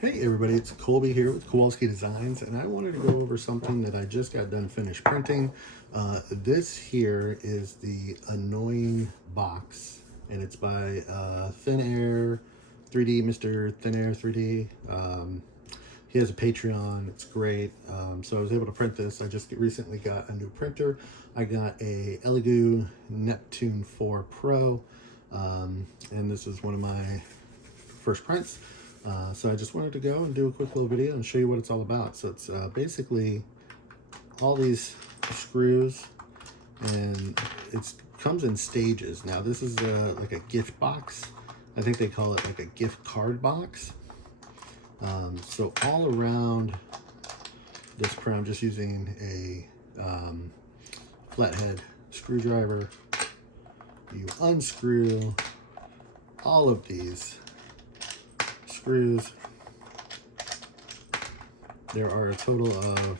Hey everybody, it's Colby here with Kowalski Designs, and I wanted to go over something that I just got done finished printing. This here is the Annoying Box, and it's by Thin Air 3D, Mr. Thin Air 3D. He has a Patreon, it's great. So I was able to print this. I just recently got a new printer. I got a Elegoo Neptune 4 Pro, and this is one of my first prints. So I just wanted to go and do a quick little video and show you what it's all about. So it's basically all these screws, and it comes in stages. Now this is like a gift box. I think they call it like a gift card box. So all around this print, I'm just using a flathead screwdriver. You unscrew all of these screws. There are a total of,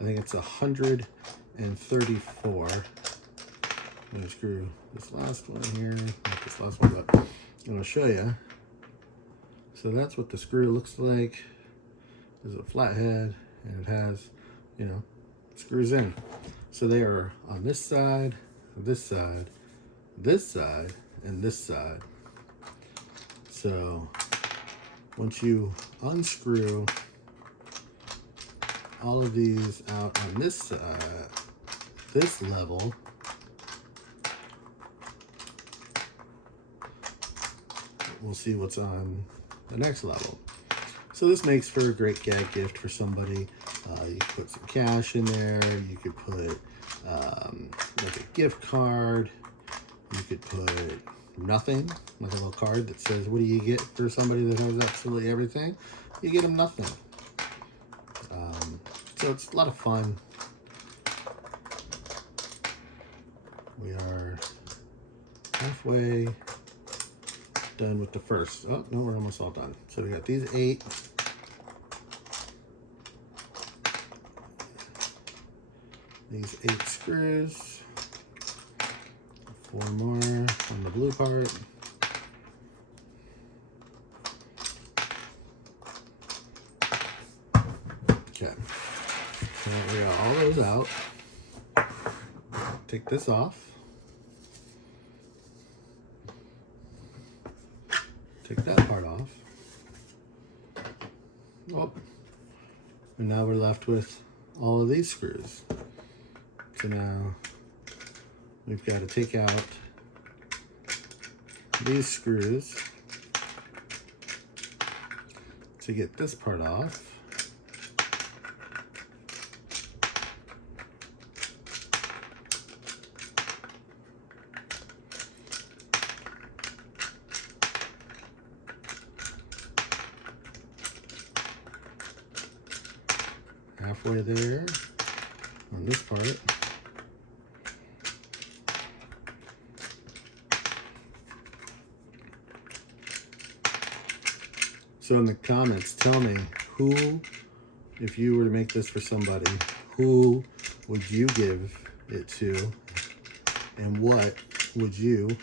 I think it's 134. I'm going to screw this last one here, not this last one, but I'm going to show you. So that's what the screw looks like. There's a flathead, and it has, you know, screws in. So they are on this side, this side, this side, and this side. So once you unscrew all of these out on this this level, we'll see what's on the next level. So this makes for a great gag gift for somebody. You could put some cash in there. You could put like a gift card. You could put nothing, like a little card that says, what do you get for somebody that has absolutely everything? You get them nothing. So it's a lot of fun. We are halfway done with the first. Oh, no, we're almost all done. So we got these 8. These 8 screws. 4 more on the blue part. Okay. So we got all those out. Take this off. Take that part off. Oh. And now we're left with all of these screws. So now we've got to take out these screws to get this part off. Halfway there on this part. So in the comments, tell me who, if you were to make this for somebody, who would you give it to, and what would you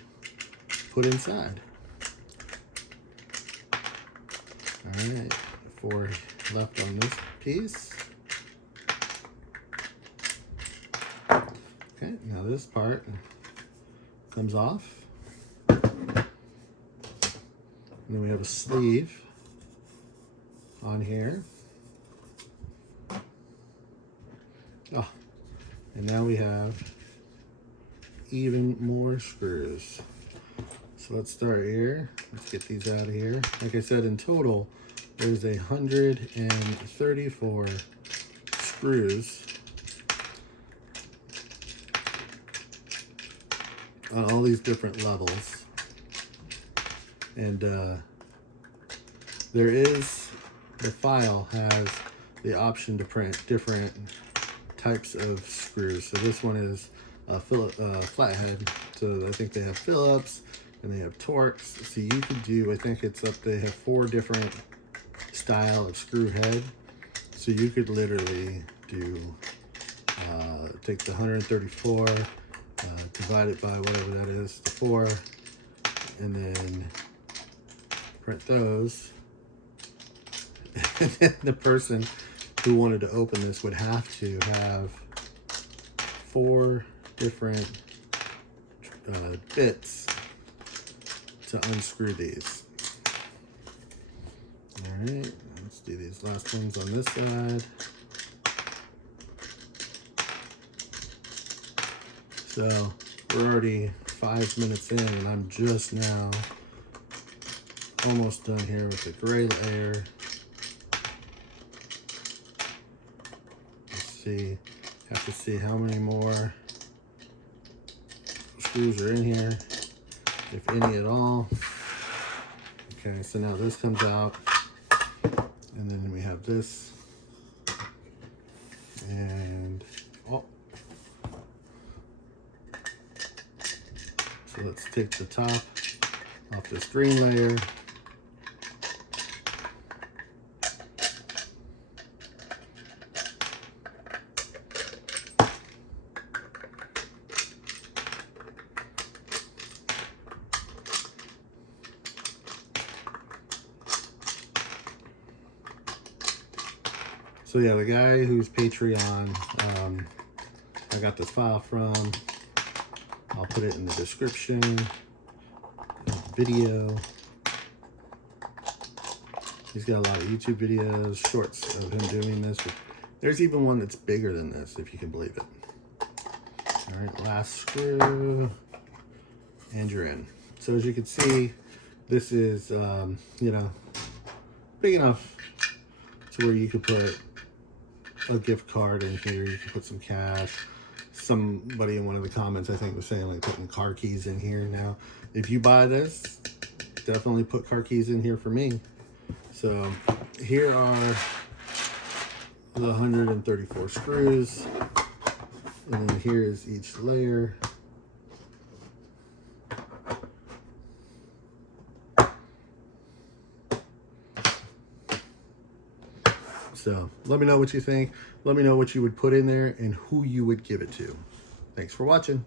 put inside? All right, 4 left on this piece. Okay, now this part comes off. And then we have a sleeve on here. Oh, and now we have even more screws. So let's start here. Let's get these out of here. Like I said, in total, there's 134 screws on all these different levels. And the file has the option to print different types of screws. So this one is a flathead. So I think they have Phillips and they have Torx. So you could do, I think it's up, they have 4 different style of screw head. So you could literally do, take the 134, divide it by whatever that is, the 4, and then print those. And then the person who wanted to open this would have to have 4 different bits to unscrew these. All right, let's do these last ones on this side. So we're already 5 minutes in, and I'm just now almost done here with the gray layer. Let's see, have to see how many more screws are in here, if any at all. Okay, so now this comes out, and then we have this, and oh, so let's take the top off this green layer. So yeah, the guy whose Patreon I got this file from, I'll put it in the description of the video. He's got a lot of YouTube videos, shorts of him doing this. There's even one that's bigger than this, if you can believe it. All right, last screw, and you're in. So as you can see, this is, you know, big enough to where you could put a gift card in here. You can put some cash. Somebody in one of the comments, I think, was saying like putting car keys in here. Now, if you buy this, definitely put car keys in here for me. So here are the 134 screws, and then here is each layer. So let me know what you think. Let me know what you would put in there and who you would give it to. Thanks for watching.